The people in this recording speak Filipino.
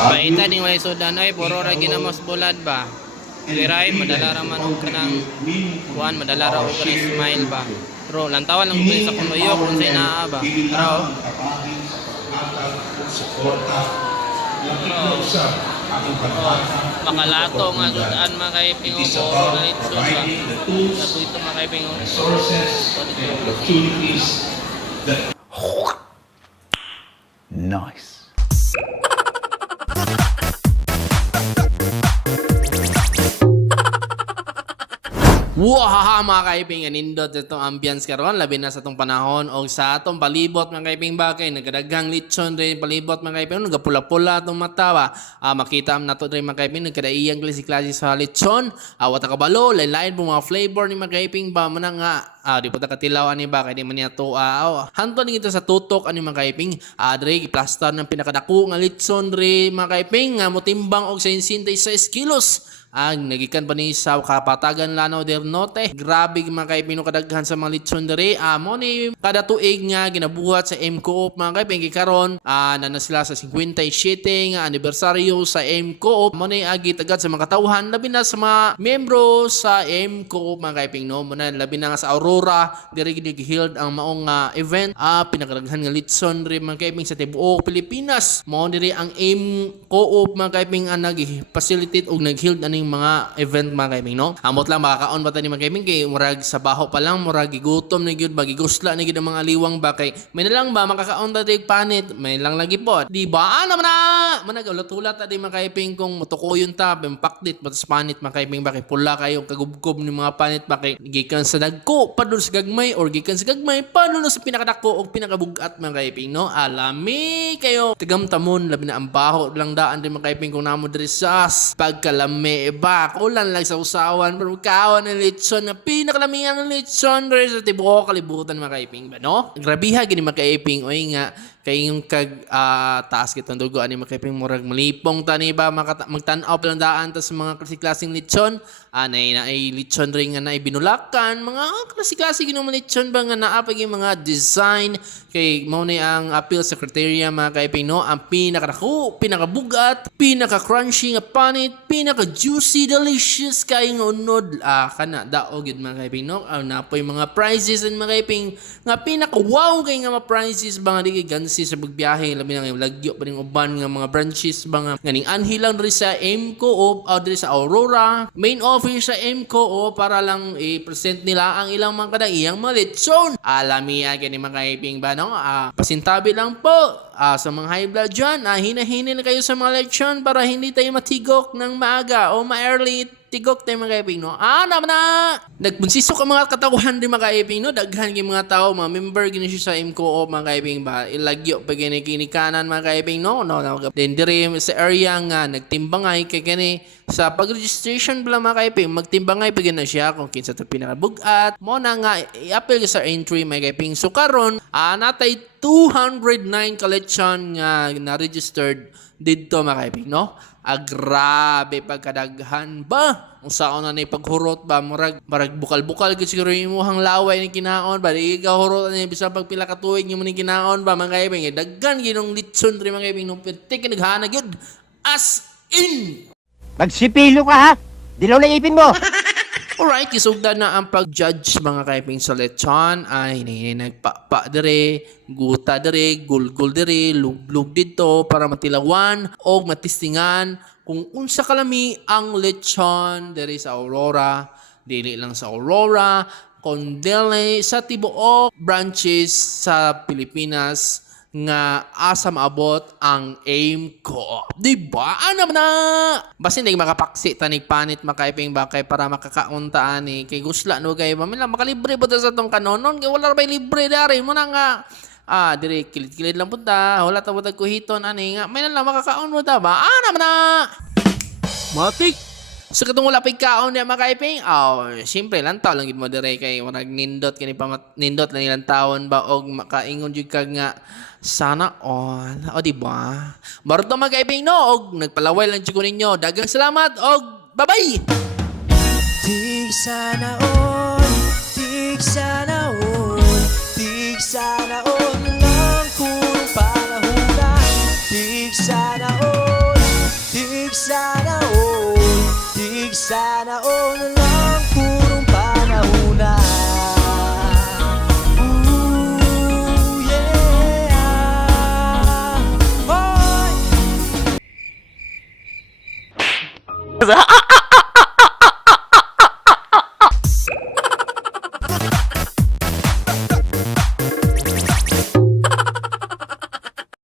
Paita ning way sudan ay puro ra ginamos bulad ba. Kiray madala ra man og kanang kuan madala ra og kanang smile ba. Pero lantawan lang ko sa kumuyo kung sa inaa ba. Pero makalato nga sudan mga kaipingo puro na ito ba. Kato ito mga kaipingo. Nice. Wahaha mga kaiping, anindot itong ambience karon labi na sa itong panahon. O sa atong palibot mga kaiping bakay nagkadaghang lechon rin. Palibot mga kaiping nagapula-pula itong mata ba? Ah, makita am nato rin mga kaiping nagkadaiyang klase-klase sa lechon. Ah, wata kabalo lain-lain po mga flavor ni mga kaiping ba man nga. Ah, di po ta katilaw ani ba? Kay di man niya to ah, oh, hanto ni sa tutok ani mga kaiping ah, dre giplastar ng pinakadako nga lechon rin mga kaiping nga motimbang og 66 kilos ang nagikan pa ni sa kapatagan lanaw der note grabe mga kay kadaghan sa mga litson dere amo ni kada tuig nga ginabuhat sa MCOOP mga kay pingi karon ah na sila sa 57 nga anibersaryo sa MCOOP mo ni agi tagad sa mga katawhan labi na sa mga membro sa MCOOP mga kay ping no mo na labi na nga sa Aurora dere gid held ang maong nga event. Ah pinakadaghan nga litson dere mga kay ping sa tibuok Pilipinas. Mo diri ang MCOOP mga kay ping ang nag-facilitate og nag-held aning mga event mga kaiming no? Amot lang makakaon ba tani mga kaiming kay murag sa baho pa lang murag gigutom na gyud bagigusla na gyud ang mga liwang ba? Kay may na lang ba makakaon ta panit? May lang lagi po. Di ba? Ano man na! Manag ulat-ulat ta di mga kaiming kung mutukoyon ta pakdit batas panit mga kaiming ba? Kay pula kayo kagubgob ni mga panit ba? Kay gikan sa dagko padul sa gagmay or gikan sa gagmay padul sa pinakadako og pinakabugat mga kaiming no? Alami kayo! Tigamtamon labi na ang baho lang daan din mga kaiming kung namo diri sas pagkalami ba kulan lang sa usawan pero kawan ng lechon na pinakalaming lechon pero sa tibuok kalibutan mga kaiping ba no? Grabiha gini mga kaiping oy nga kay yung kag ah, taas kitong dugo ani mga kaiping murag malipong tani ba magtan-aw pa lang daan tas mga klase-klaseng lechon. Anay na ay lechon ring nga na binulakan. Mga klase-klase ginong lechon ba nga naa pa yung mga design. Kay mao ni ang appeal sa criteria mga kaiping no? Ang pinakadako pinakabugat pinaka-crunchy nga panit pinaka-juicy delicious kay nga unod. Ah kana daog gid mga kaiping no? Ah, na po yung mga prizes and mga kaiping nga pinaka-wow kay nga mga prizes ba nga di gansi sa pagbiyahe labi na nga lagyo pa ring uban nga mga branches ba nga. Nganing anhilang diri sa MCO o o diri sa Aurora. Main office sa MCO o para lang i-present nila ang ilang mga kadaiyang mga lechon. Alami agad mga kaiping ba no? Ah, pasintabi lang po. Ah, sa mga high blood dyan, ah, hinahinil na kayo sa mga lechon para hindi tayo matigok ng maaga o ma-early tigok tayo mga kaiping, no? Ah, naman na! Nagbunsisok ang mga katauhan din mga kaiping, no? Daghan yung mga tao, mga member gini siya sa MCO mga kaiping ba? Ilagyo pa gini kinikanan mga kaiping, no? No, no. Then dire sa area nga, nagtimbangay kay gani sa pag-registration pala mga kaiping, magtimbangay pa na siya kung kinsa ito pinakabugat. Mo na nga, i-apply ka sa entry mga kaiping. So karon, ah, natay 209 collection nga na-registered dito mga kaiping, no? Ah, grabe pagkadaghan ba? Kung saan na ni paghurot ba, murag, marag bukal-bukal kasi siguro yung muhang laway ni kinaon ba, di ka hurot na bisa pag pila katuig yung ni kinaon ba, mga kaibing, eh, daggan ginong litson rin mga kaibing, nung pitik naghanag as in! Magsipilo ka ha! Dilaw na ipin mo! Alright, kisugdan na ang pag-judge mga kaiping sa lechon. Ay, nagpapa dire, guta dire, gulgul dire, luglug dito para matilawan o matistingan kung unsa kalami ang lechon dire sa Aurora. Dili lang sa Aurora, kundi sa tibuok branches sa Pilipinas nga asa maabot ang aim ko. Di ba? Ano na? Basta hindi makapaksi tanig panit makaiping bakay para makakauntaan ni kay gusla no kay mamila makalibre ba sa tong kanonon kay wala ba libre dari mo na nga ah dire kilid-kilid lang punta wala ta butag kuhiton ani nga may lang makakaon mo ta ba ano na Matik! So katong wala pay kaon niya makaiping, oh, siyempre lang taon lang gid mo dire kay warag nindot kani pa nindot lang ilang taon ba og makaingon jud kag nga sana all. O di ba? Barto makaiping no og nagpalaway lang jud ko ninyo. Dagang salamat og bye-bye. Di sana all, di sana all, di sana other.